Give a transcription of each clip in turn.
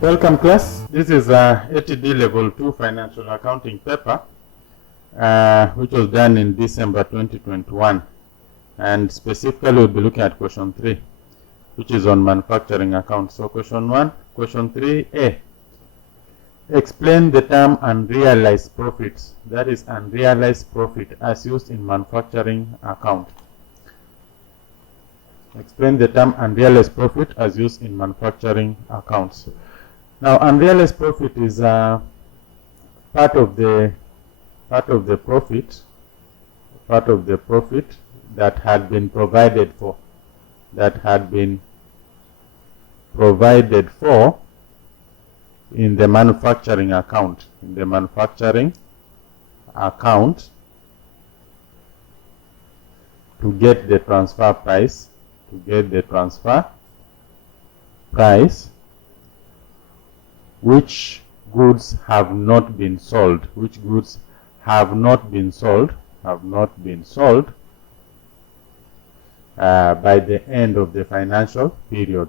Welcome class, this is ATD Level 2 Financial Accounting paper which was done in December 2021, and specifically we'll be looking at question 3 which is on manufacturing accounts. So question 1, question 3A. Explain the term unrealized profits, that is unrealized profit as used in manufacturing account. Explain the term unrealized profit as used in manufacturing accounts. Now, unrealized profit is part of the profit that had been provided for, in the manufacturing account. In the manufacturing account, to get the transfer price, which goods have not been sold, by the end of the financial period,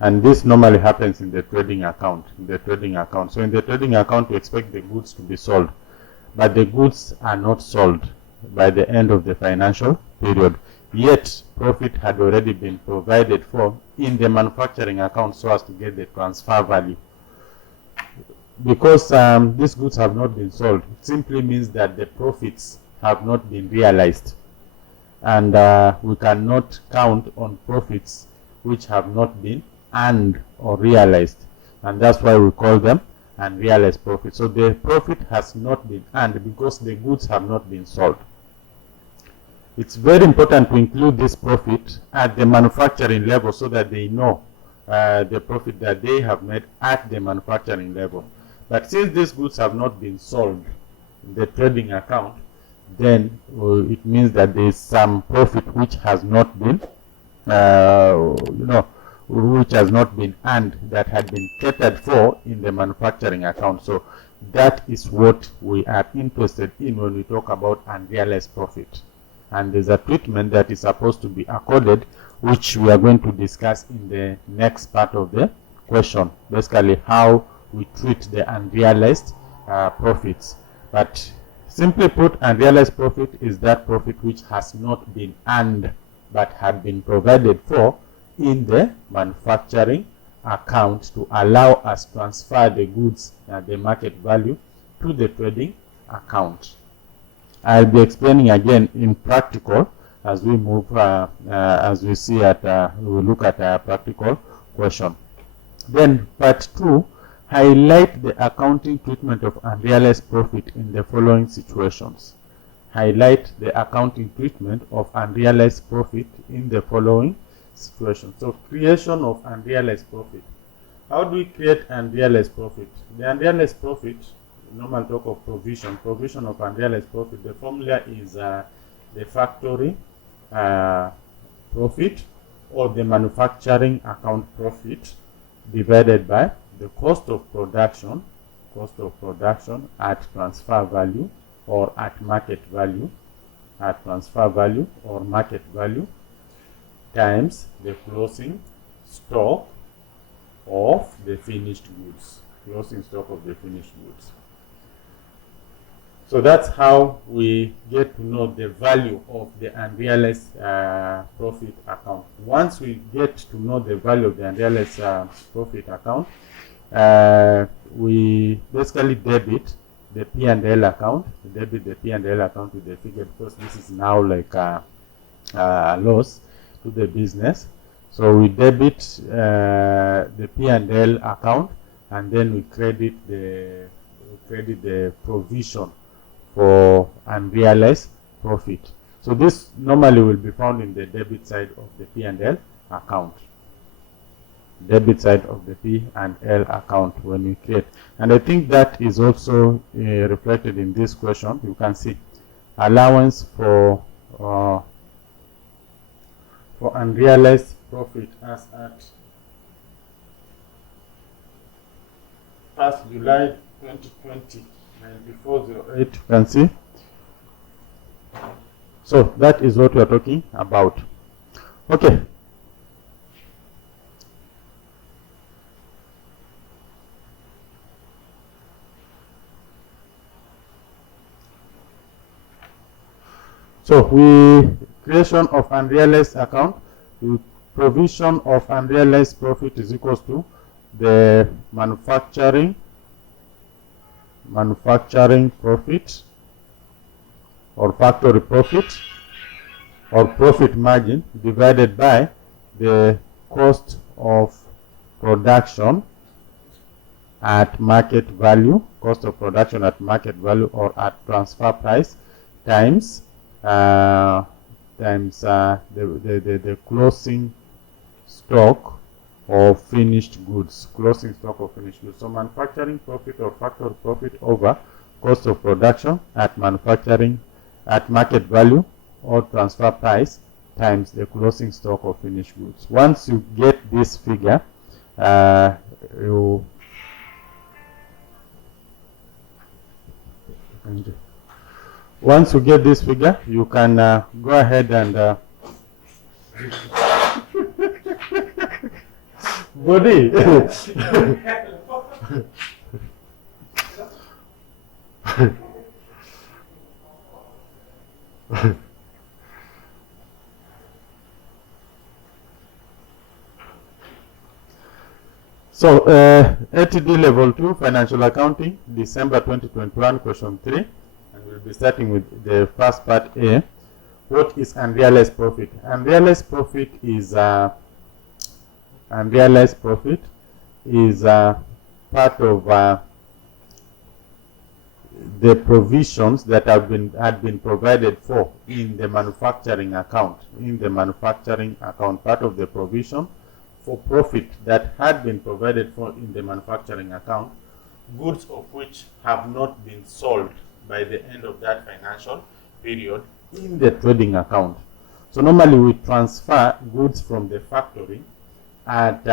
and this normally happens in the trading account. So in the trading account, we expect the goods to be sold, but the goods are not sold by the end of the financial period. Yet, profit had already been provided for in the manufacturing account so as to get the transfer value. Because these goods have not been sold, it simply means that the profits have not been realized. And we cannot count on profits which have not been earned or realized. And that's why we call them unrealized profits. So the profit has not been earned because the goods have not been sold. It's very important to include this profit at the manufacturing level so that they know the profit that they have made at the manufacturing level. But since these goods have not been sold in the trading account, then it means that there is some profit which has not been, which has not been earned, that had been catered for in the manufacturing account. So that is what we are interested in when we talk about unrealized profit. And there's a treatment that is supposed to be accorded, which we are going to discuss in the next part of the question. Basically, how we treat the unrealized profits. But simply put, unrealized profit is that profit which has not been earned but had been provided for in the manufacturing account to allow us to transfer the goods at the market value to the trading account. I'll be explaining again in practical as we move, as we see at, we will look at a practical question. Then part 2, highlight the accounting treatment of unrealized profit in the following situations. Highlight the accounting treatment of unrealized profit in the following situations. So creation of unrealized profit. How do we create unrealized profit? The unrealized profit, normal talk of provision of unrealized profit. The formula is the factory profit or the manufacturing account profit divided by the cost of production at transfer value or at market value, times the closing stock of the finished goods. So that's how we get to know the value of the unrealized profit account. Once we get to know the value of the unrealized profit account, we basically debit the P&L account. We debit the P&L account with the figure because this is now like a loss to the business. So we debit the P&L account, and then we credit the provision for unrealized profit. So this normally will be found in the debit side of the P&L account. Debit side of the P&L account when we create. And I think that is also reflected in this question. You can see allowance for unrealized profit as at 1st July 2020, 9408. You can see. So that is what we are talking about. Okay. So creation of unrealized account, provision of unrealized profit is equals to the manufacturing profit or factory profit or profit margin divided by the cost of production at market value, cost of production at market value or at transfer price times the closing stock of finished goods. Closing stock of finished goods. So manufacturing profit or factory profit over cost of production at manufacturing at market value or transfer price times the closing stock of finished goods. Once you get this figure, once you get this figure, you can go ahead and body. So ATD level 2 financial accounting, December 2021, question 3, and we'll be starting with the first part A. What is unrealized profit? Unrealized profit is part of the provisions that had been provided for in the manufacturing account. Part of the provision for profit that had been provided for in the manufacturing account, goods of which have not been sold by the end of that financial period in the trading account. So normally we transfer goods from the factory at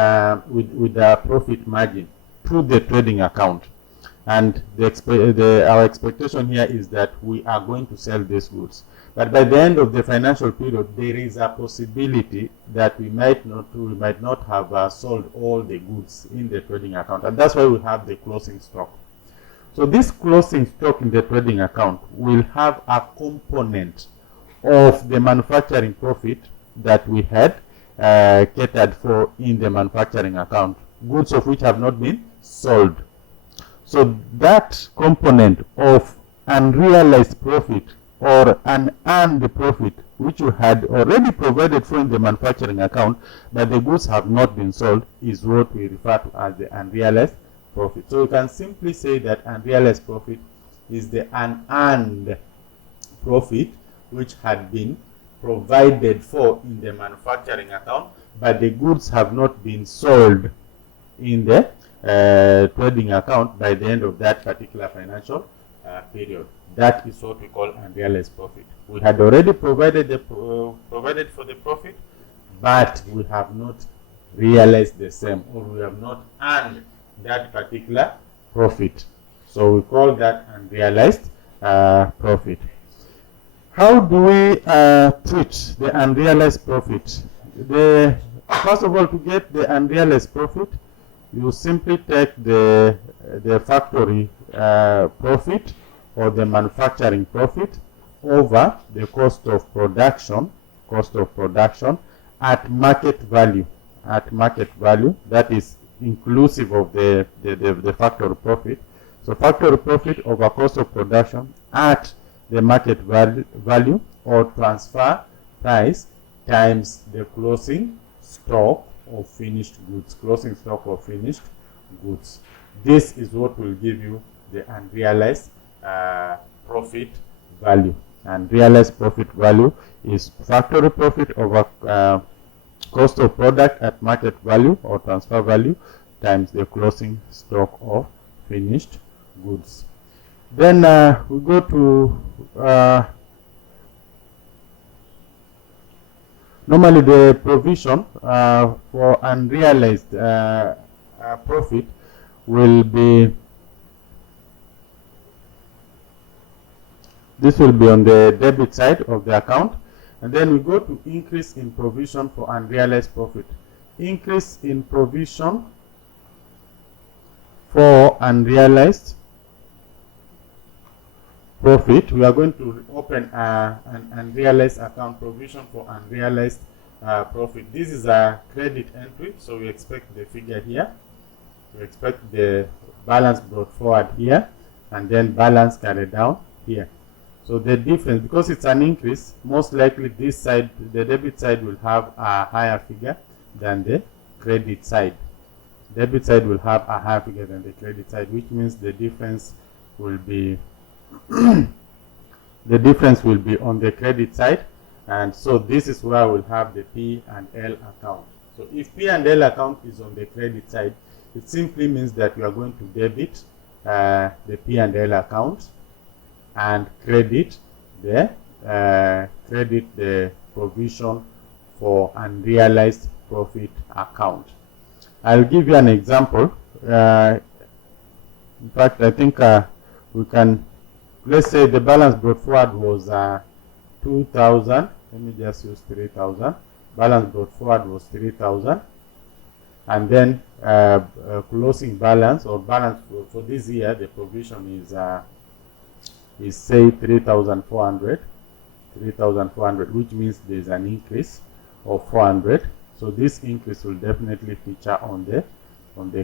with a profit margin to the trading account, and our expectation here is that we are going to sell these goods. But by the end of the financial period, there is a possibility that we might not have sold all the goods in the trading account, and that's why we have the closing stock. So this closing stock in the trading account will have a component of the manufacturing profit that we had catered for in the manufacturing account, goods of which have not been sold. So that component of unrealized profit or an earned profit which you had already provided for in the manufacturing account but the goods have not been sold is what we refer to as the unrealized profit. So you can simply say that unrealized profit is the unearned profit which had been provided for in the manufacturing account but the goods have not been sold in the trading account by the end of that particular financial period. That is what we call unrealized profit. We had already provided for the profit, but we have not realized the same, or we have not earned that particular profit. So we call that unrealized profit. How do we treat the unrealized profit? First of all, to get the unrealized profit, you simply take the factory profit or the manufacturing profit over the cost of production at market value. That is inclusive of the factory profit. So factory profit over cost of production at the market value or transfer price times the closing stock of finished goods. This is what will give you the unrealized profit value. And realized profit value is factory profit over cost of product at market value or transfer value times the closing stock of finished goods. Then we go to normally the provision for unrealized profit will be, this will be on the debit side of the account. And then we go to increase in provision for unrealized profit. Increase in provision for unrealized profit. We are going to open an unrealized account, provision for unrealized profit. This is a credit entry, so we expect the figure here. We expect the balance brought forward here, and then balance carried down here. So the difference, because it's an increase, most likely this side, the debit side, will have a higher figure than the credit side. Debit side will have a higher figure than the credit side, which means the difference will be the difference will be on the credit side. And so this is where we'll have the P and L account. So if P and L account is on the credit side, it simply means that we are going to debit the P and L account and credit the provision for unrealized profit account. I'll give you an example. In fact, I think we can, let's say the balance brought forward was 2,000. Let me just use 3,000. Balance brought forward was 3,000, and then closing balance or balance for this year, the provision is say 3,400, which means there's an increase of 400. So this increase will definitely feature on the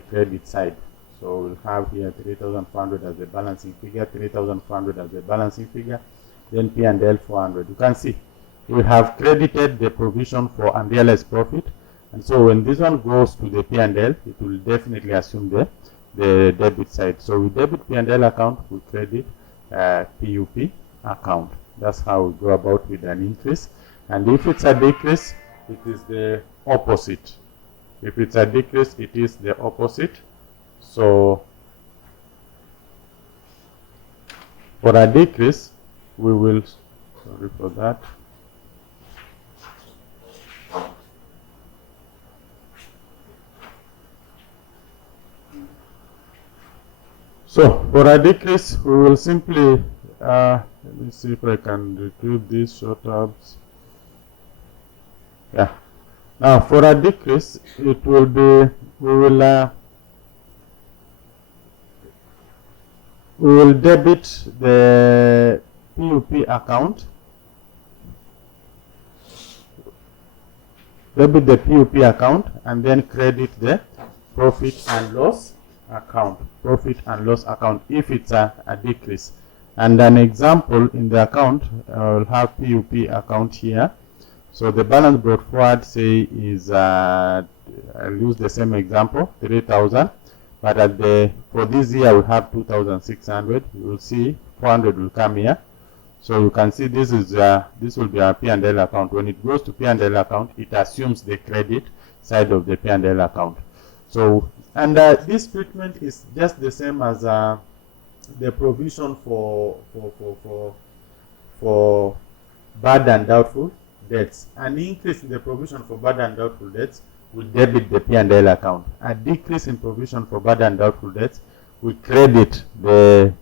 credit side. So we'll have here 3,400 as the balancing figure, 3,400 as the balancing figure, then P and L 400. You can see we have credited the provision for unrealized profit, and so when this one goes to the P and L, it will definitely assume the debit side. So we debit P and L account, we credit PUP account. That's how we go about with an increase. And if it's a decrease, it is the opposite. If it's a decrease, it is the opposite. So for a decrease, we will, sorry for that. So for a decrease, we will simply, let me see if I can retrieve these short tabs. Yeah. Now for a decrease, it will be, we will debit the PUP account, and then credit the profit and loss account, if it's a decrease. And an example in the account, I'll have PUP account here. So the balance brought forward, say, is I'll use the same example, 3,000, but for this year we have 2,600. You will see 400 will come here. So you can see this will be our P&L account. When it goes to P&L account, it assumes the credit side of the P&L account. So, and this treatment is just the same as the provision for bad and doubtful debts. An increase in the provision for bad and doubtful debts will debit the P&L account. A decrease in provision for bad and doubtful debts will credit the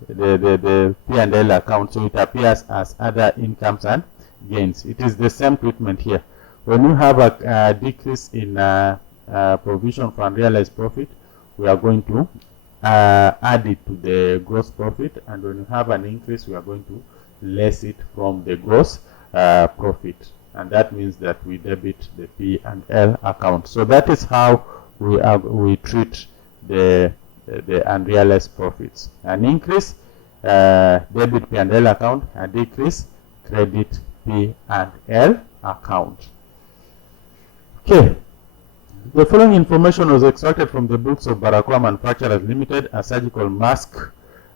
P&L account, so it appears as other incomes and gains. It is the same treatment here. When you have a decrease in provision for unrealized profit, we are going to add it to the gross profit, and when you have an increase, we are going to less it from the gross profit, and that means that we debit the P&L account. So that is how we treat the unrealized profits. An increase, debit P&L account; a decrease, credit P&L account. Okay. The following information was extracted from the books of Barakoa Manufacturers Limited, a surgical mask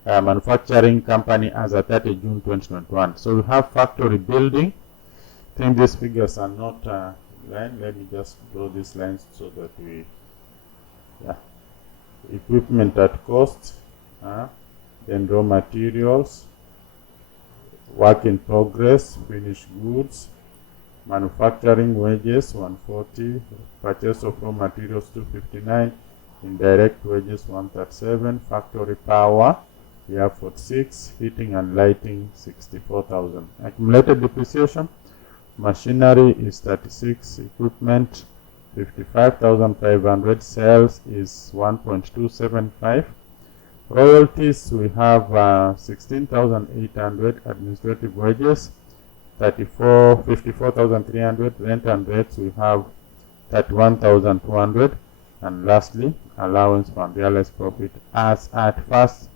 manufacturing company as at 30 June 2021. So we have factory building. I think these figures are not line. Let me just draw these lines so that we, equipment at cost, then raw materials, work in progress, finished goods, manufacturing wages 140, purchase of raw materials 259, indirect wages 137, factory power we have 46, heating and lighting 64,000. Accumulated depreciation, machinery is 36, equipment 55,500, sales is 1.275. Royalties we have 16,800, administrative wages 54,300, rent and rates we have 31,200, and lastly allowance for unrealized profit as at 1st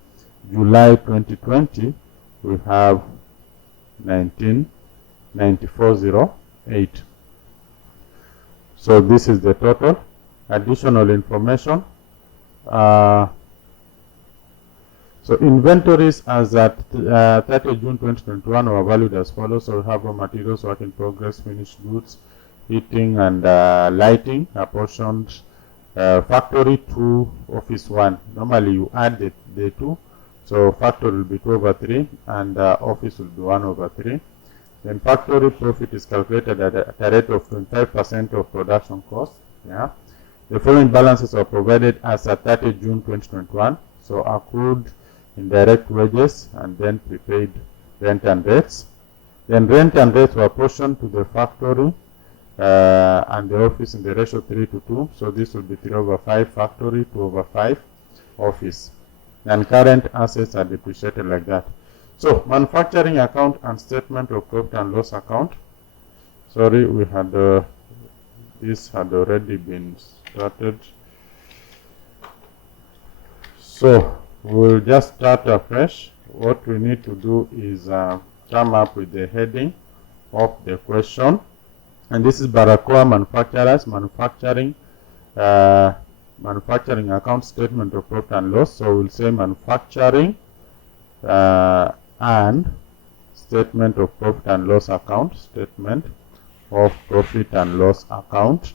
July 2020 we have 19,9408. So this is the total. Additional information. So inventories as at 30 June 2021 were valued as follows. So we have raw materials, work in progress, finished goods, heating and lighting apportioned factory 2, office 1. Normally you add the 2. So factory will be 2 over 3 and office will be 1 over 3. Then factory profit is calculated at a rate of 25% of production cost. Yeah. The following balances are provided as at 30 June 2021. So accrued indirect wages and then prepaid rent and rates. Then rent and rates were apportioned to the factory and the office in the ratio 3 to 2. So this will be 3 over 5 factory, 2 over 5 office. And current assets are depreciated like that. So manufacturing account and statement of profit and loss account. Sorry, we had this had already been started. So we'll just start afresh. What we need to do is come up with the heading of the question. And this is Barakoa manufacturers manufacturing account statement of profit and loss. So we'll say manufacturing and statement of profit and loss account, statement of profit and loss account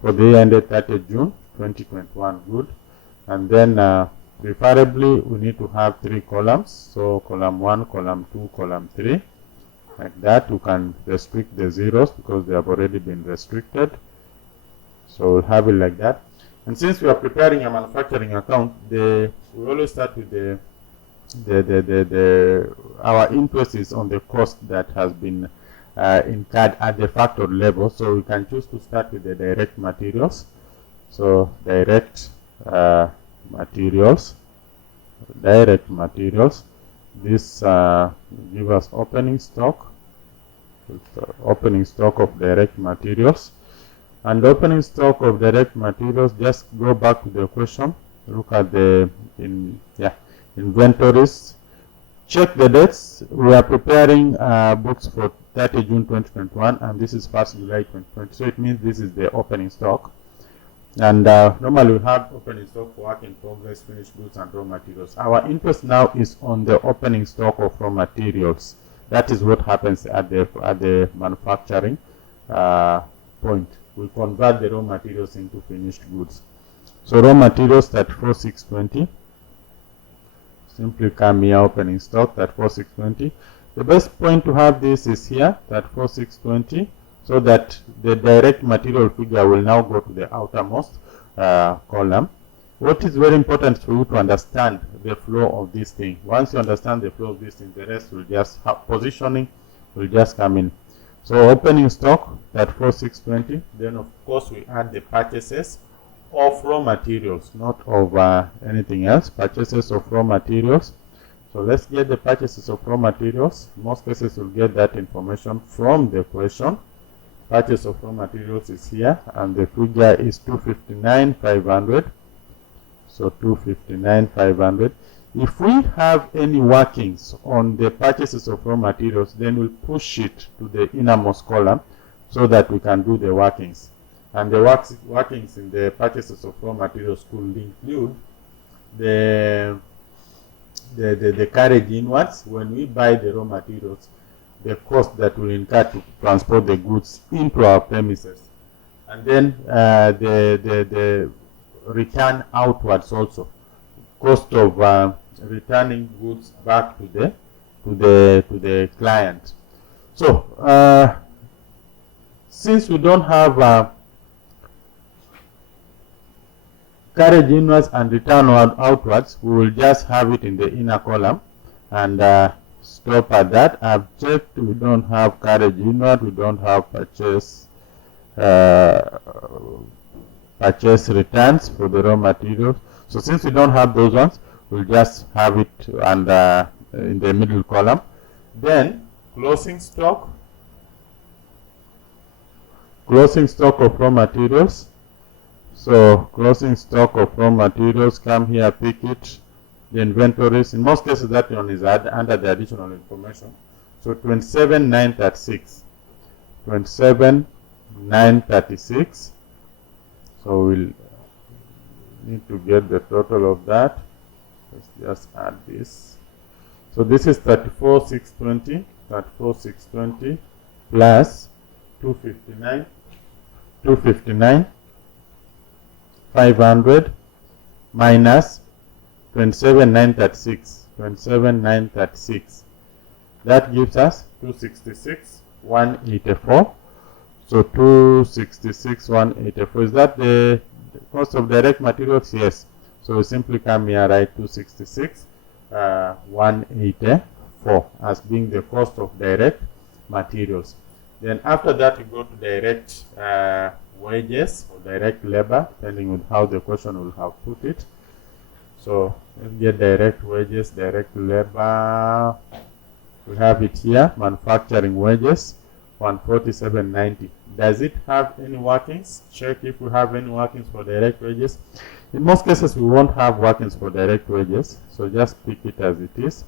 for the year ended 30 June 2021. Good. And then preferably we need to have 3 columns. So column 1, column 2, column 3. Like that. You can restrict the zeros because they have already been restricted. So we'll have it like that. And since we are preparing a manufacturing account, we always start with our interest is on the cost that has been incurred at the factory level. So we can choose to start with the direct materials. So direct materials. This give us opening stock. Opening stock of direct materials. And opening stock of direct materials, just go back to the question. Look at the inventories. Check the dates. We are preparing books for 30 June 2021 and this is 1st July 2020. So it means this is the opening stock. And normally we have opening stock for work in progress, finished goods and raw materials. Our interest now is on the opening stock of raw materials. That is what happens at the manufacturing point. We convert the raw materials into finished goods. So raw materials 34,620. Simply come here, opening stock 34,620. The best point to have this is here, 34,620, so that the direct material figure will now go to the outermost column. What is very important for you to understand the flow of this thing. Once you understand the flow of this thing, the rest will just have positioning will just come in. So opening stock at 4,620. Then of course we add the purchases of raw materials, not of anything else. Purchases of raw materials. So let's get the purchases of raw materials. In most cases we'll get that information from the question. Purchase of raw materials is here and the figure is 259,500. So 259,500. If we have any workings on the purchases of raw materials, then we'll push it to the innermost column so that we can do the workings. And the workings in the purchases of raw materials could include the the carriage inwards. When we buy the raw materials, the cost that we incur to transport the goods into our premises, and then the return outwards also, cost of returning goods back to the client. So since we don't have carriage inwards and return outwards, we will just have it in the inner column and stop at that. I've checked, we don't have carriage inward, we don't have purchase returns for the raw materials. So since we don't have those ones, we'll just have it and in the middle column. Then closing stock of raw materials. So closing stock of raw materials, come here, pick it. The inventories, in most cases that one is under the additional information. So 27,936. 27,936. So we'll need to get the total of that. Let's just add this. So this is 34,620. 34,620 plus 259. 259. 500 minus 27,936. 27,936. That gives us 266,184. So 266,184. Is that the cost of direct materials? Yes. So we simply come here, write 266,184 as being the cost of direct materials. Then after that, we go to direct wages or direct labor, depending on how the question will have put it. So let's get direct wages, direct labor. We have it here, manufacturing wages, 147.90. Does it have any workings? Check if we have any workings for direct wages. In most cases, we won't have workings for direct wages, so just pick it as it is.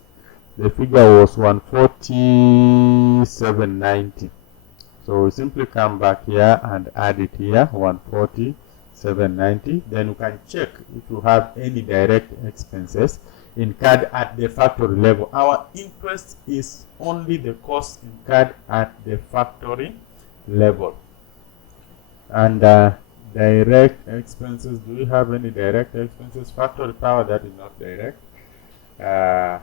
The figure was 147.90. So we simply come back here and add it here, 147.90. Then you can check if you have any direct expenses incurred at the factory level. Our interest is only the cost incurred at the factory level. And direct expenses, do we have any direct expenses? Factory power, that is not direct. Yeah,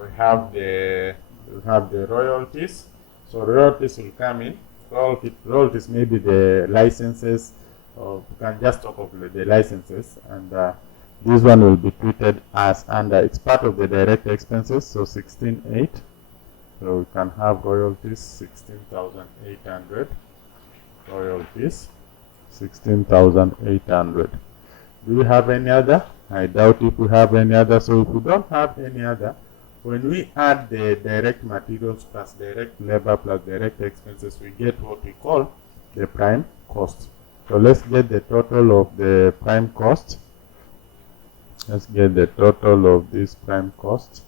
we have the royalties. So royalties will come in. Royalties may be the licenses, or we can just talk of the licenses, and this one will be treated as under, it's part of the direct expenses, so 16,800. So we can have royalties 16,800. Royalties 16,800. Do we have any other? I doubt if we have any other. So if we don't have any other, when we add the direct materials plus direct labor plus direct expenses, we get what we call the prime cost. So let's get the total of the prime cost. Let's get the total of this prime cost.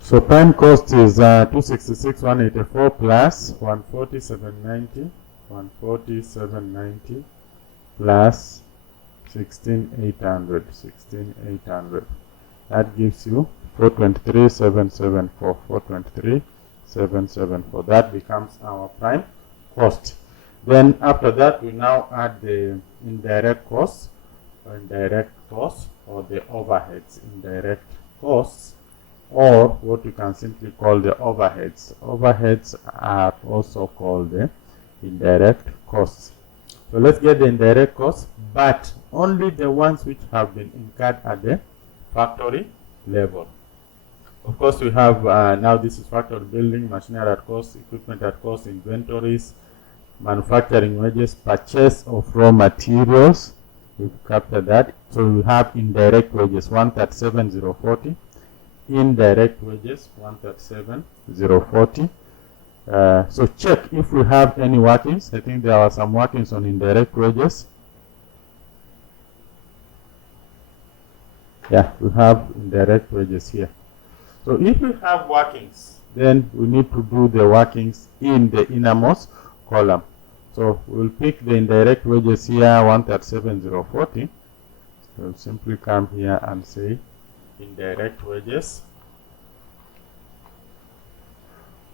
So prime cost is 266,184 plus 147.90. 147.90 plus 16,800. 16,800. That gives you 423,774. 423,774. That becomes our prime cost. Then after that, we now add the indirect costs, or the overheads. Indirect costs, or what you can simply call the overheads. Overheads are also called the indirect costs. So let's get the indirect costs, but only the ones which have been incurred at the factory level. Of course, we have now this is factory building, machinery at cost, equipment at cost, inventories, manufacturing wages, purchase of raw materials. We've captured that. So we have indirect wages 137,040. Indirect wages 137,040. So check if we have any workings. I think there are some workings on indirect wages. Yeah, we have indirect wages here. So if we have workings, then we need to do the workings in the innermost column. So we'll pick the indirect wages here, 137,040. We'll simply come here and say indirect wages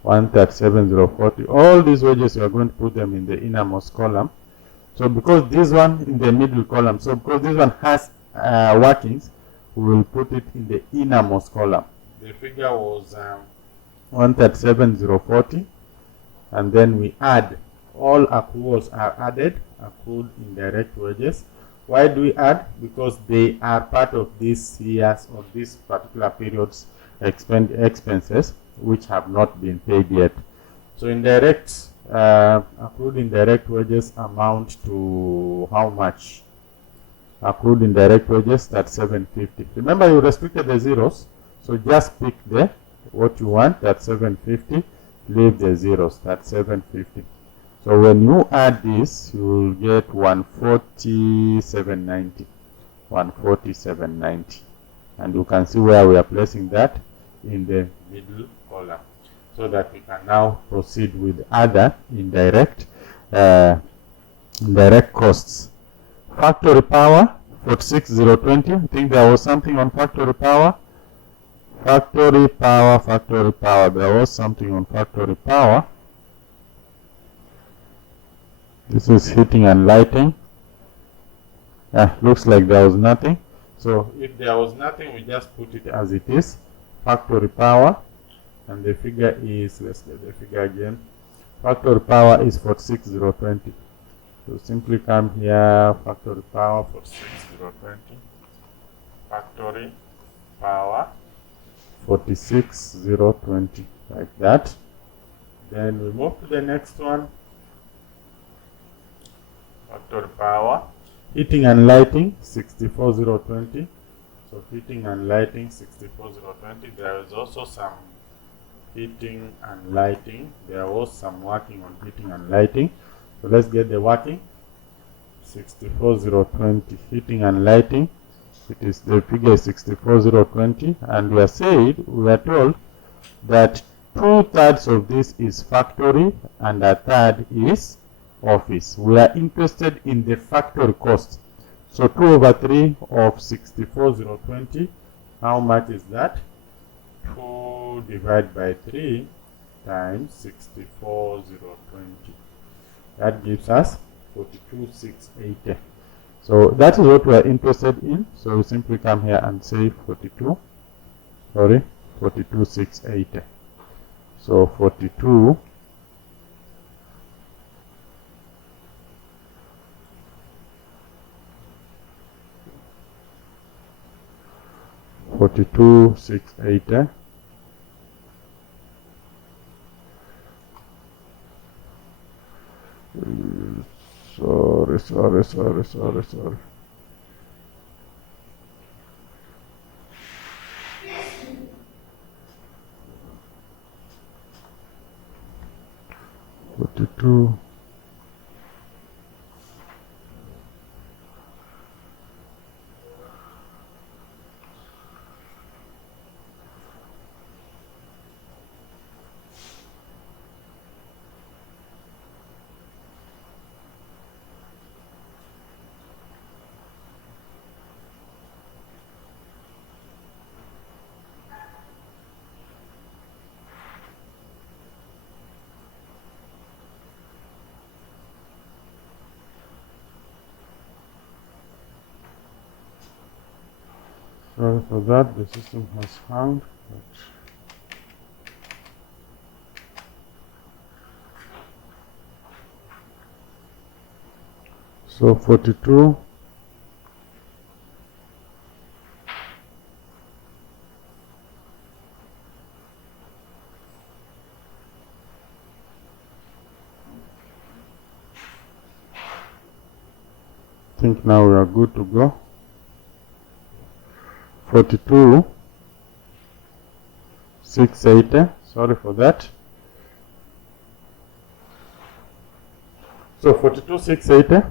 137,040. All these wages, you are going to put them in the innermost column. So because this one in the middle column, so because this one has workings, we will put it in the innermost column. The figure was 137,040, and then we add, all accruals are added, accrued indirect wages. Why do we add? Because they are part of this year's or this particular period's expenses which have not been paid yet. So indirect accrued indirect wages amount to how much? Accrued indirect wages, that's 750. Remember, you restricted the zeros, so just pick what you want, that's 750, leave the zeros, that's 750. So when you add this, you will get 147.90, 147.90, and you can see where we are placing that in the middle column, so that we can now proceed with other indirect costs. Factory power 46,020. I think there was something on factory power. Factory power. There was something on factory power. This is heating and lighting. Looks like there was nothing. So if there was nothing, we just put it as it is. Factory power, and the figure is, let's get the figure again. Factory power is 46,020. So simply come here, factory power 46,020. Factory power 46,020, like that. Then we move to the next one. Factory power, heating and lighting 64,020. So heating and lighting 64,020. There is also some heating and lighting. There was some working on heating and lighting. So let's get the working. 64,020 heating and lighting. It is, the figure is 64,020, and we are told that 2/3 of this is factory and 1/3 is office. We are interested in the factory cost. So 2/3 of 64,020, how much is that? 2 divided by 3 times 64,020. That gives us 42,680. So that is what we are interested in. So we simply come here and say 42,680. So 42,680. Sorry. 42. Sorry for that, the system has hung. So 42. I think now we are good to go. 42,680. Sorry for that. So 42,680.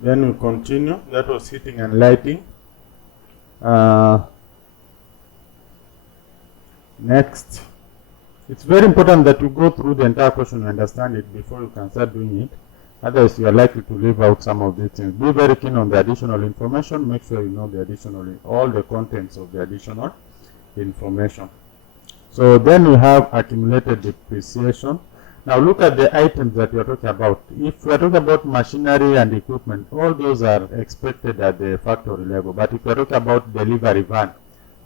Then we continue. That was heating and lighting. Next, It's very important that you go through the entire question and understand it before you can start doing it. Otherwise, you are likely to leave out some of these things. Be very keen on the additional information. Make sure you know the all the contents of the additional information. So then we have accumulated depreciation. Now look at the items that we are talking about. If we are talking about machinery and equipment, all those are expected at the factory level. But if we are talking about delivery van,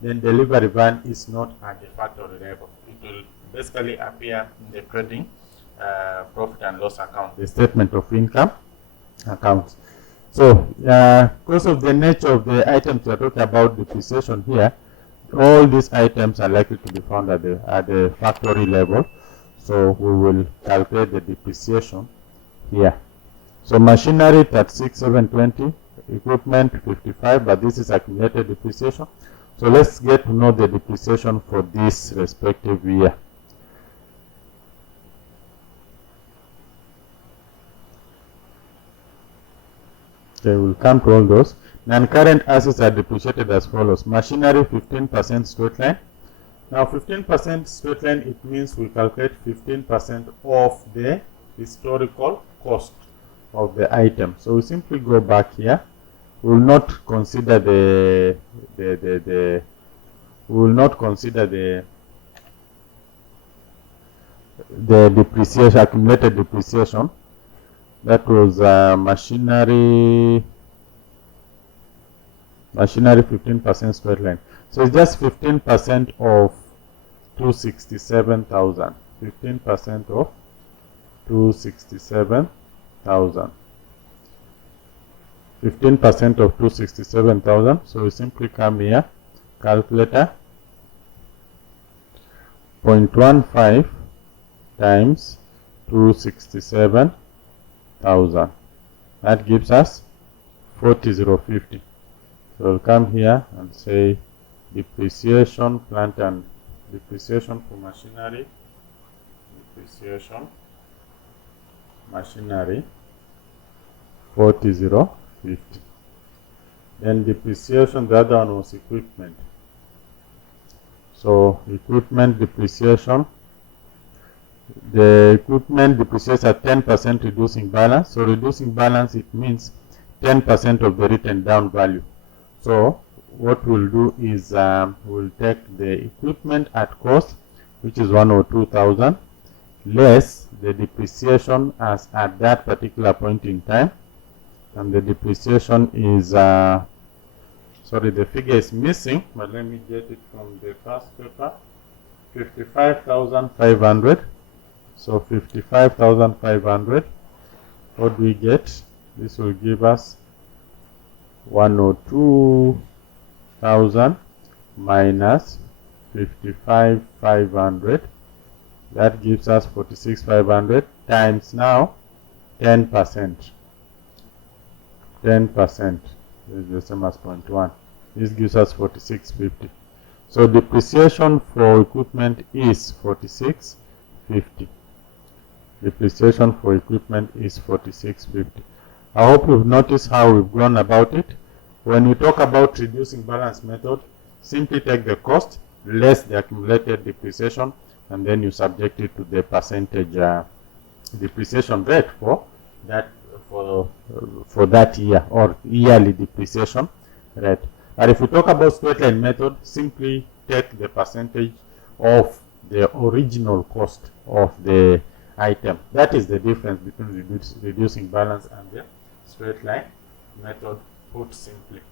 then delivery van is not at the factory level. It will basically appear in the trading profit and loss account, the statement of income account. So because of the nature of the items we are talking about depreciation here, all these items are likely to be found at the factory level. So we will calculate the depreciation here. So machinery 36,720, equipment 55, but this is accumulated depreciation. So let's get to know the depreciation for this respective year. Okay, we'll come to all those. Non-current assets are depreciated as follows. Machinery 15% straight line. Now 15% straight line, it means we calculate 15% of the historical cost of the item. So we simply go back here. We will not consider the depreciation, accumulated depreciation. That was machinery 15% straight line. So it's just 15% of 267,000. 15% of 267,000. 15% of 267,000. So we simply come here, calculator, 0.15 times 267,000. That gives us 40,050. So we'll come here and say depreciation, plant and depreciation for machinery, depreciation, machinery, 40,050. Then depreciation, the other one was equipment. So equipment depreciation, the equipment depreciates at 10% reducing balance. So reducing balance, it means 10% of the written down value. So what we'll do is we'll take the equipment at cost, which is 102,000, less the depreciation as at that particular point in time. And the depreciation is, sorry, the figure is missing, but let me get it from the past paper, 55,500. So 55,500, what do we get? This will give us 102,000 minus 55,500. That gives us 46,500 times now 10%. 10% is the same as 0.1. This gives us 46,50. So depreciation for equipment is 46,50. Depreciation for equipment is 46,50. I hope you've noticed how we've gone about it. When we talk about reducing balance method, simply take the cost less the accumulated depreciation, and then you subject it to the percentage depreciation rate for that year, or yearly depreciation rate. And if we talk about straight line method, simply take the percentage of the original cost of the item. That is the difference between reducing balance and the straight line method, put simply.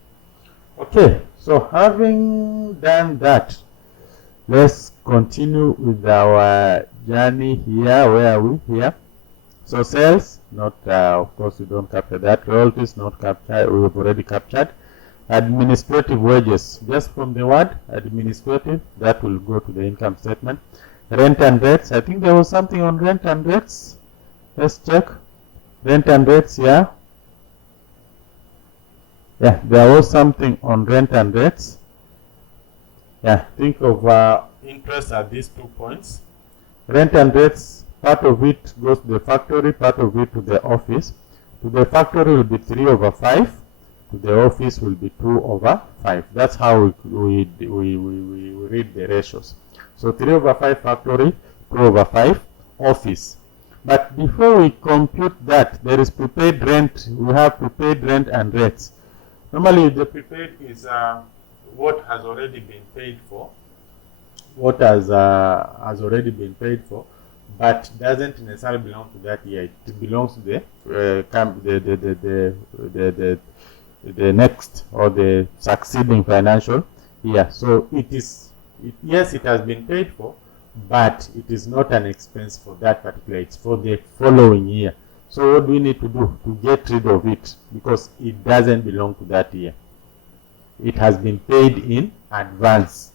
Okay, so having done that, let's continue with our journey here. Where are we here? So sales, not of course we don't capture that. Royalties, not captured, we have already captured. Administrative wages, just from the word administrative, that will go to the income statement. Rent and rates, I think there was something on rent and rates. Let's check. Rent and rates, yeah, there was something on rent and rates. Think of interest at these 2 points. Rent and rates, part of it goes to the factory, part of it to the office. To the factory will be 3/5, to the office will be 2/5. That's how we read the ratios. So 3/5 factory, 2/5 office. But before we compute that, there is prepaid rent. We have prepaid rent and rates. Normally the prepaid is what has already been paid for, what has already been paid for, but doesn't necessarily belong to that year. It belongs to the next or the succeeding financial year. So yes, it has been paid for, but it is not an expense for that particular. It's for the following year. So what do we need to do to get rid of it? Because it doesn't belong to that year. It has been paid in advance.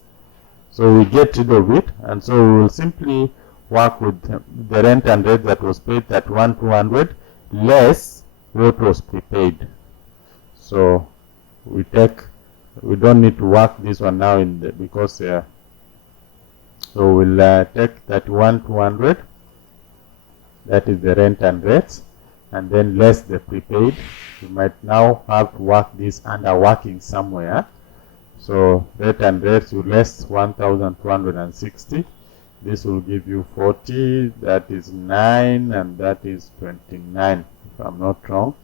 So we get rid of it, and so we will simply work with the rent and rate that was paid at 1,200 less what was prepaid. So we don't need to work this one now because so we'll take that 1,200, that is the rent and rates, and then less the prepaid. We might now have to work this under working somewhere. So rate and rates, you less 1,260. This will give you 40, that is 9, and that is 29, if I'm not wrong.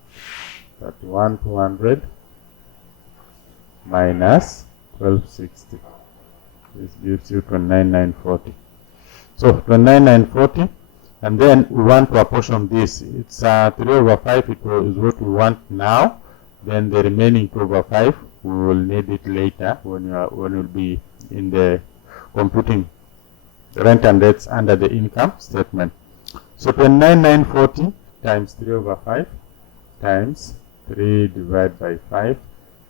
31,200 minus 1,260. This gives you 29,940. So 29,940, and then we want to apportion this. It's 3/5 is what we want now. Then the remaining 2/5 we will need it later when we'll be in the computing rent and rates under the income statement. So 29,940 times 3/5 times 3 divided by 5,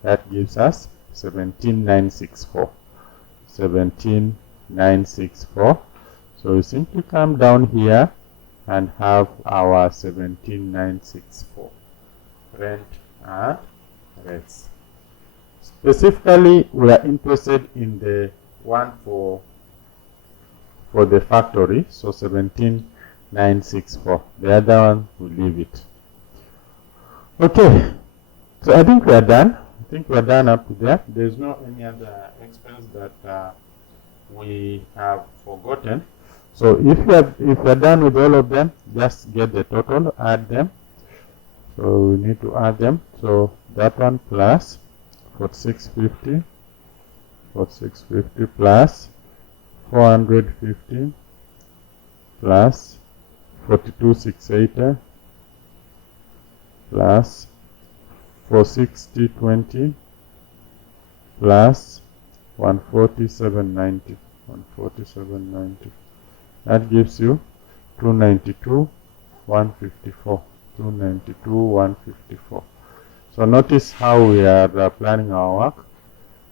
that gives us 17,964. 17,964. So we simply come down here and have our 17,964 rent and rates. Specifically, we are interested in the one for the factory, so 17,964. The other one, we leave it. Okay, so I think we are done. Up to there. There's no any other expense that we have forgotten. So if you're done with all of them, just get the total, add them. So we need to add them. So that one plus 4650 plus 450 plus 42,680 plus 460.20 plus 147.90. That gives you 292,154. 292,154. So notice how we are planning our work.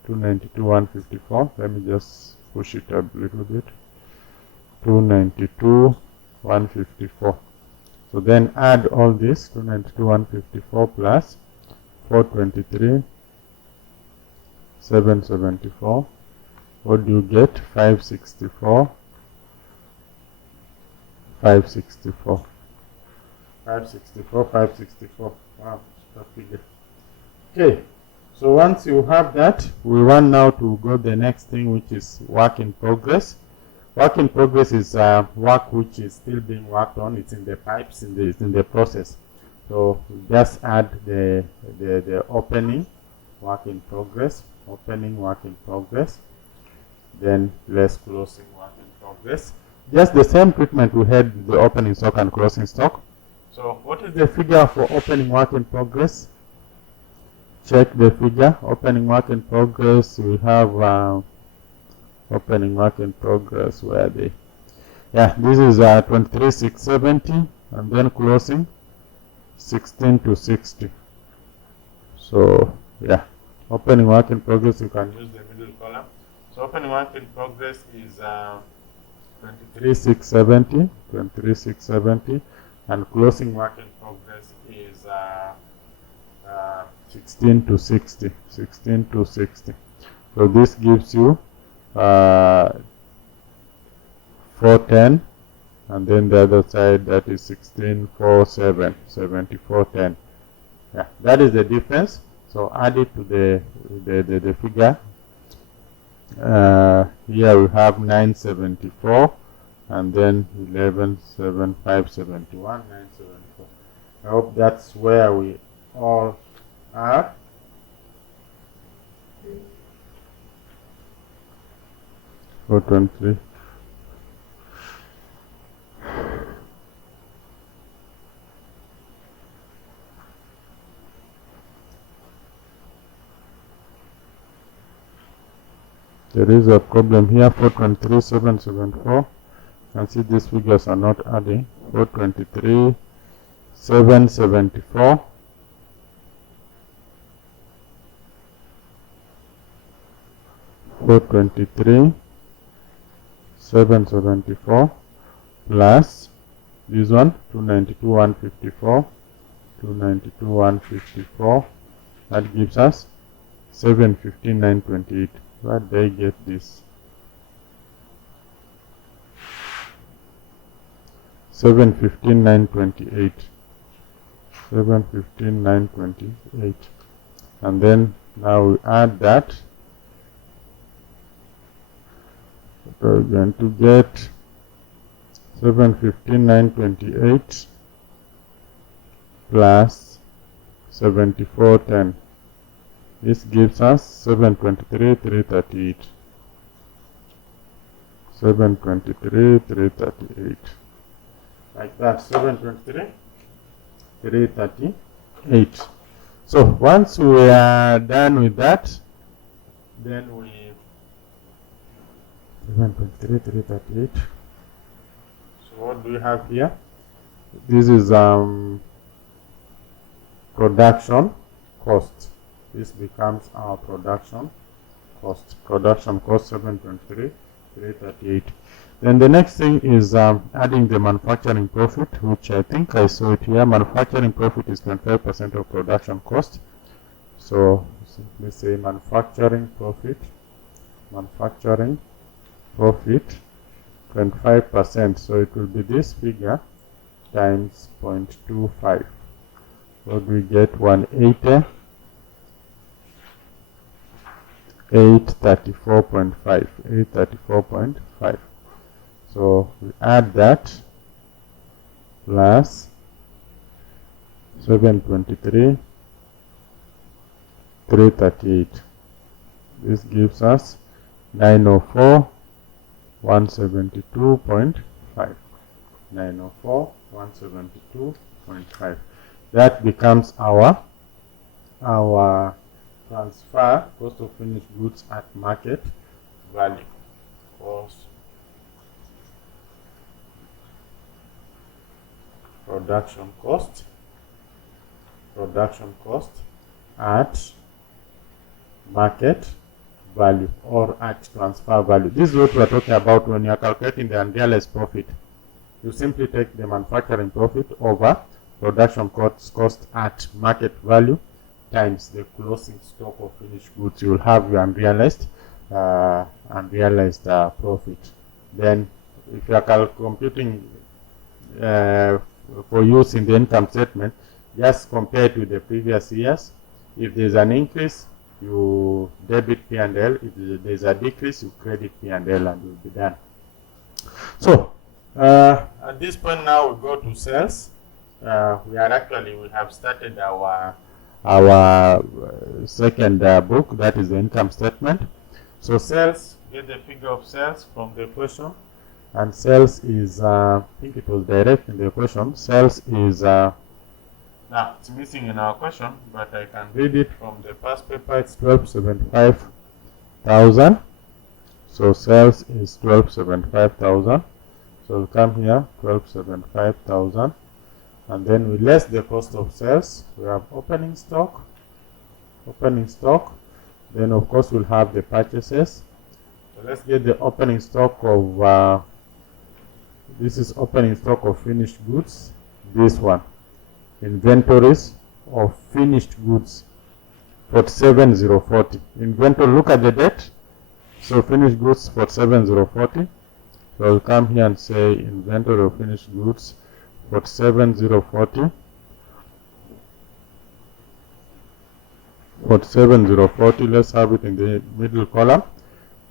292,154. Let me just push it a little bit. 292,154. So then add all this. 292,154 plus 423,774. What do you get? 564. 564. 564. 564. Wow, that figure. Okay, so once you have that, we want now to go the next thing, which is work in progress. Work in progress is work which is still being worked on. It's in the pipes, it's in the process. So just add the opening work in progress, opening work in progress, then less closing work in progress. Just the same treatment we had with the opening stock and closing stock. So what is the figure for opening work in progress? Check the figure. Opening work in progress, we have opening work in progress, where are they? Yeah, this is 23,670, and then closing 16,260. So yeah, opening work in progress, you can use the middle column. So opening work in progress is 23,670, and closing work in progress is 16,260. 16,260. So this gives you 410, and then the other side, that is 16,470, 7410. Yeah, that is the difference. So add it to the figure. Here we have 974 and then 11,757,974. I hope that's where we all are. Four 23. There is a problem here. 423,774. You can see these figures are not adding. 423,774. 423,774 plus this one 292,154. 292,154. That gives us 715,928. Where did they get this? 715,928. 715,928. And then now we add that. We're going to get 715,928 plus 7410. This gives us 723,338. 723,338. Like that, 723,338. So once we are done with that, then we 723,338. So what do we have here? This is production cost. This becomes our production cost. Production cost 723,338. Then the next thing is adding the manufacturing profit, which I think I saw it here. Manufacturing profit is 25% of production cost. So simply say manufacturing profit. Manufacturing profit 25%. So it will be this figure times 0.25. So we get 180. 834.5. 834.5. So we add that plus 723,338. This gives us 904,172.5. 904,172.5. That becomes our transfer cost of finished goods at market value. Production cost at market value or at transfer value. This is what we are talking about when you are calculating the unrealized profit. You simply take the manufacturing profit over production cost at market value times the closing stock of finished goods. You will have your unrealized profit. Then if you are computing for use in the income statement, just compare it with the previous years. If there is an increase, you debit P&L. If there is a decrease, you credit P&L, and you'll be done. So at this point now we go to sales. We have started our second book, that is the income statement. So sales, get the figure of sales from the question, and sales is I think it was direct in the question. Sales is now it's missing in our question, but I can read it from the past paper. It's 1275,000. So sales is 1275,000. So we'll come here 1275,000, and then we less the cost of sales. We have opening stock. Then of course we'll have the purchases. So let's get the opening stock of this is opening stock of finished goods. This one, inventories of finished goods, 47,040. Inventory, look at the date. So finished goods 47,040. So we'll come here and say inventory of finished goods 47,040. 47,040. Let's have it in the middle column.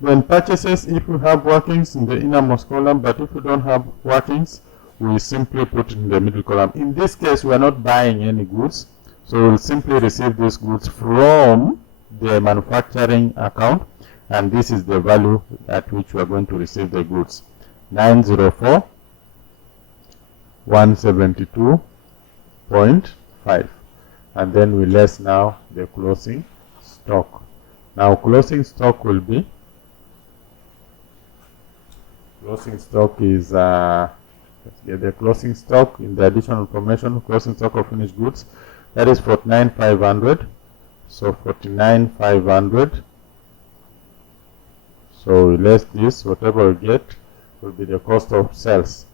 Then purchases, if you have workings in the innermost column, but if you don't have workings, we simply put it in the middle column. In this case, we are not buying any goods, so we'll simply receive these goods from the manufacturing account, and this is the value at which we are going to receive the goods. 904,172.5, and then we less now the closing stock. Now closing stock will be, closing stock is let's get the closing stock in the additional information. Closing stock of finished goods, that is 49,500. So 49,500. So we less this, whatever we get will be the cost of sales.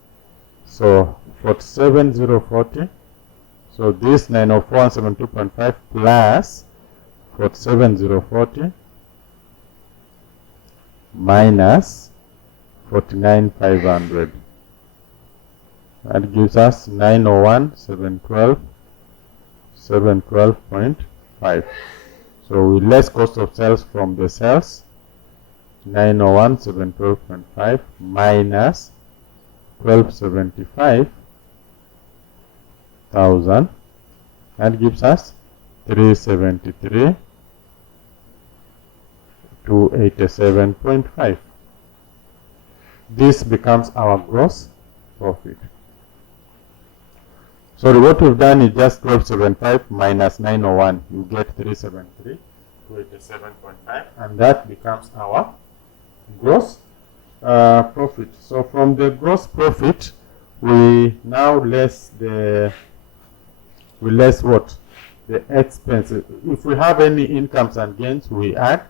So 47,040. So this 904,172.5 plus 47,040 minus 49,500. That gives us 901,712.5. So we less cost of sales from the sales, 901,712.5 minus 1,275,000. That gives us 373,287.5. This becomes our gross profit. So what we've done is just 1275 minus 901. You get 373,287.5, and that becomes our gross profit. So from the gross profit, we now less the what? The expenses. If we have any incomes and gains, we add.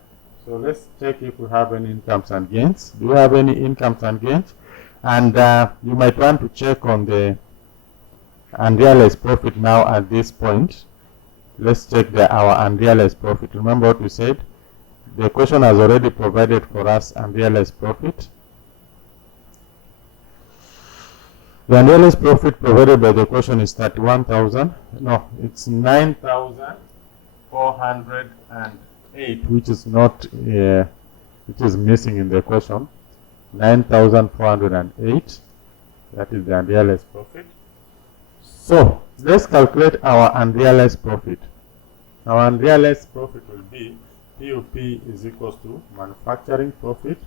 So let's check if we have any incomes and gains. Do we have any incomes and gains? And you might want to check on the unrealized profit now at this point. Let's check our unrealized profit. Remember what we said? The question has already provided for us unrealized profit. The unrealized profit provided by the question is 31,000. No, it's 9,408, which is not, which is missing in the question. 9,408. That is the unrealized profit. So let's calculate our unrealized profit. Our unrealized profit will be POP is equals to manufacturing profit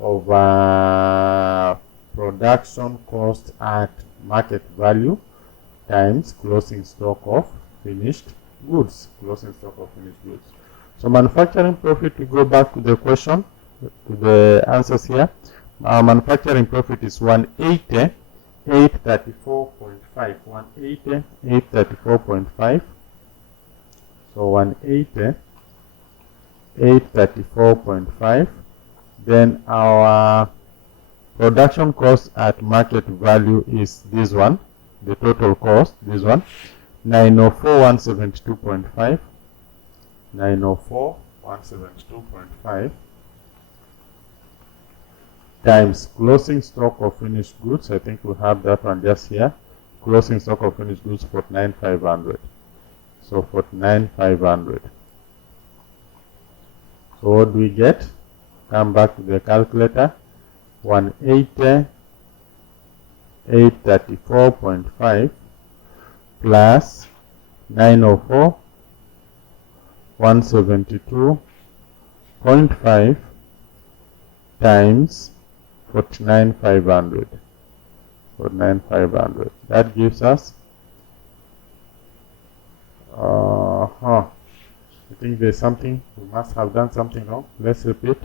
over production cost at market value times closing stock of finished goods. Closing stock of finished goods. So manufacturing profit, we go back to the question, to the answers here. Our manufacturing profit is 180,834.5. 180,834.5. So 180,834.5. Then our production cost at market value is this one, the total cost, this one, 904,172.5. 904,172.5 times closing stock of finished goods. I think we have that one just here. Closing stock of finished goods 49,500. So 49,500. So what do we get? Come back to the calculator. 180,834.5 plus 904,172.5 times 49,500. 49,500. That gives us I think there's something, we must have done something wrong. Let's repeat.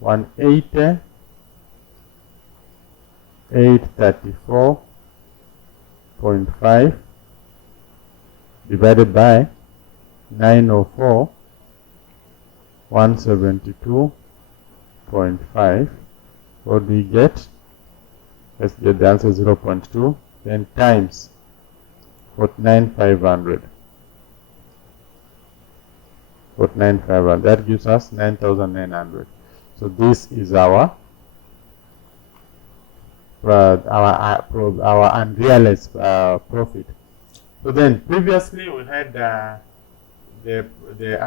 180,834.5 divided by 904,172.5. What do we get? Let's get the answer 0.2. Then times 49,500. 49,500. That gives us 9,900. So this is our unrealized profit. So then previously we had the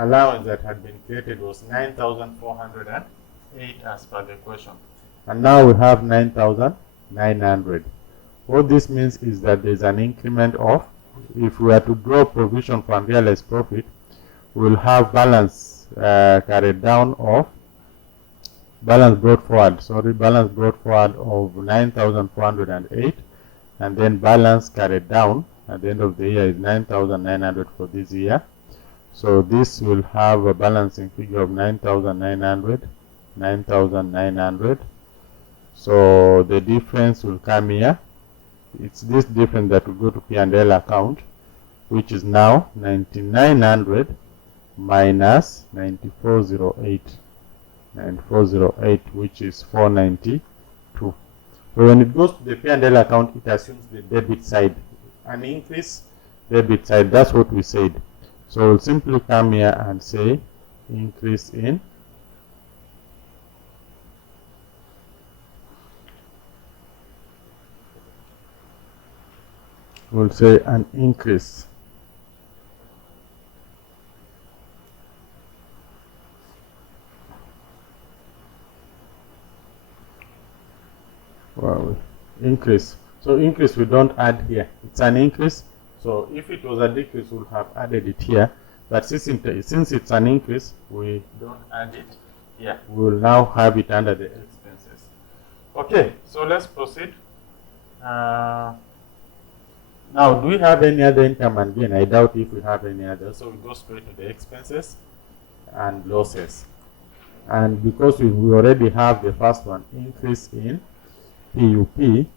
allowance that had been created was 9,400 8 as per the question. And now we have 9,900. What this means is that there's an increment of, if we are to draw provision for unrealized profit, we'll have balance carried down of, balance brought forward of 9,408, and then balance carried down at the end of the year is 9,900 for this year. So this will have a balancing figure of 9,900, 9,900. So the difference will come here. It's this difference that will go to P&L account, which is now 9,900 minus 9,408. 9,408, which is 492. So when it goes to the P&L account, it assumes the debit side, an increase debit side. That's what we said. So we'll simply come here and say increase in we'll say an increase increase. So increase we don't add here, it's an increase. So if it was a decrease, we'll have added it here, but since it's an increase, we don't add it here. We will now have it under the expenses. Okay, so let's proceed. Now, do we have any other income and gain? I doubt if we have any other. So we go straight to the expenses and losses. And because we already have the first one, increase in PUP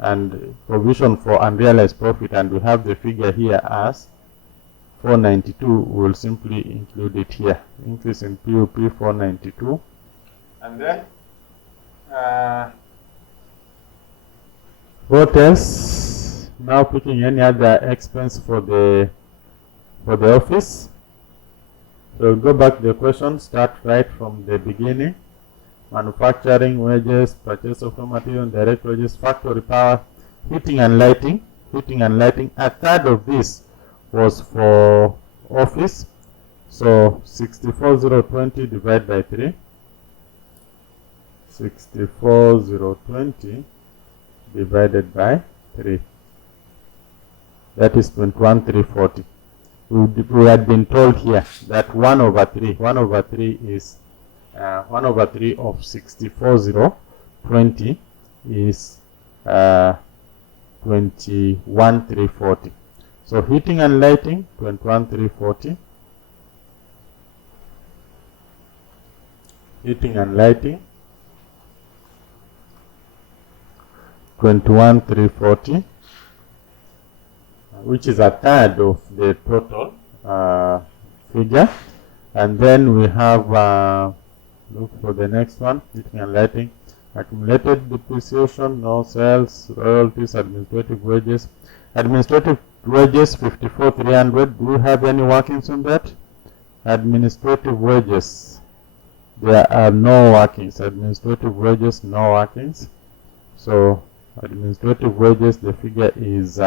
and provision for unrealized profit, and we have the figure here as 492, we will simply include it here. Increase in PUP 492. And then what else? Now picking any other expense for the office. So go back to the question, start right from the beginning. Manufacturing wages, purchase of raw material, direct wages, factory power, heating and lighting. Heating and lighting, a third of this was for office. So 64,020 divided by 3. 64,020 divided by 3. That is 21,340. We had been told here that 1 over 3 is 1 over 3 of 64,020 is 21,340. So heating and lighting 21,340. Heating and lighting 21,340, which is a third of the total figure. And then we have look for the next one, heating and lighting. Accumulated depreciation, no sales, royalties, administrative wages. Administrative wages 54,300. Do we have any workings on that? Administrative wages, there are no workings. Administrative wages, no workings. So administrative wages, the figure is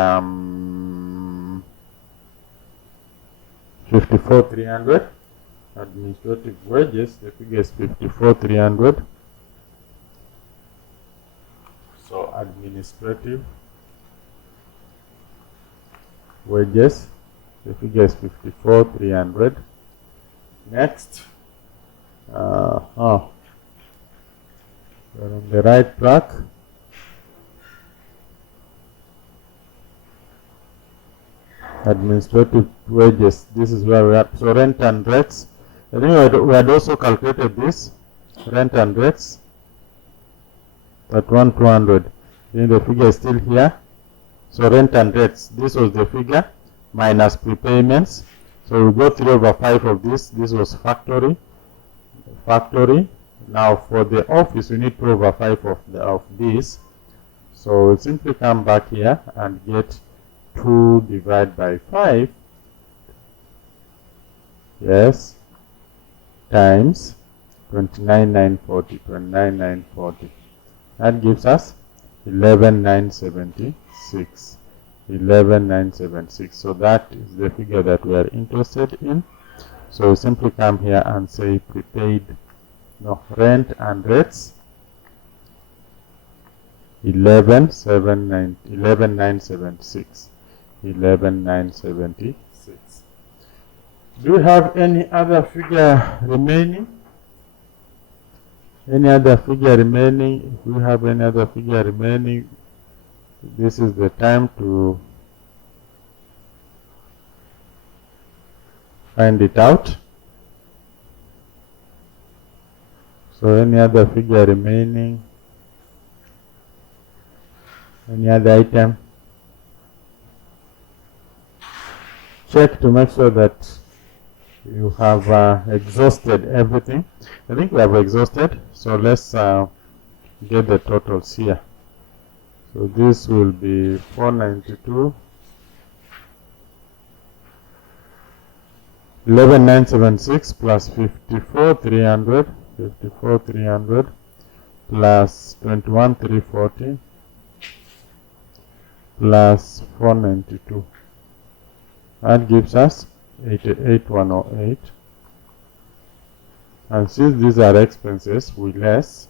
54,300. Administrative wages, the figure is 54,300. So administrative wages, the figure is 54,300. Next, we're on the right track. Administrative wages, this is where we are. So rent and rates, I think we had also calculated this, rent and rates, at 1,200. Then the figure is still here. So rent and rates, this was the figure minus prepayments. So we got 3 over 5 of this. This was factory. Now for the office, we need 2 over 5 of this. So we'll simply come back here and get 2 divided by 5. Yes. Times 29,940. 29,940. That gives us 11,976. 11,976. So that is the figure that we are interested in. So we simply come here and say prepaid No, rent and rates 11,976. 11,976. Do you have any other figure remaining? Any other figure remaining? If you have any other figure remaining, this is the time to find it out. So any other figure remaining? Any other item? Check to make sure that you have exhausted everything. I think we have exhausted, so let's get the totals here. So this will be 492, 11,976 plus 54,300, 54,300 plus 21,340 plus 492. That gives us 88,108. And since these are expenses, we less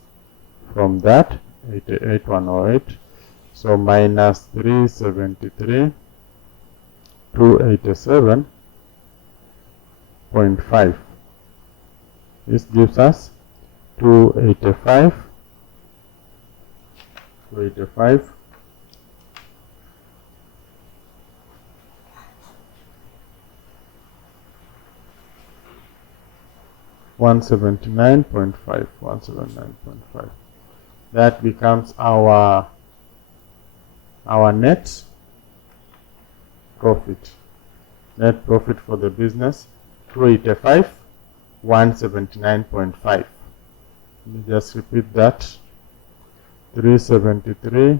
from that 88,108. So minus 373, 287.5. This gives us 285. 285. 179.5. 179.5. That becomes our net profit. Net profit for the business 285, 179.5. Let me just repeat that. 373,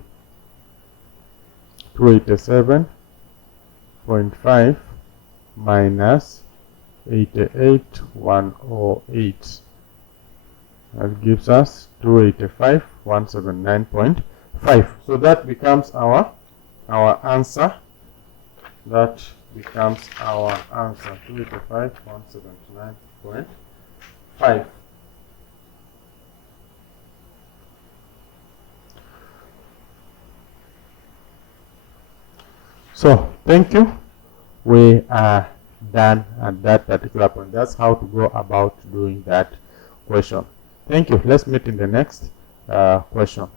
287.5 minus 88,108. That gives us 285, 179.5. So that becomes our answer. That becomes our answer. 285, 179.5. So thank you. We are done at that particular point. That's how to go about doing that question. Thank you. Let's meet in the next question.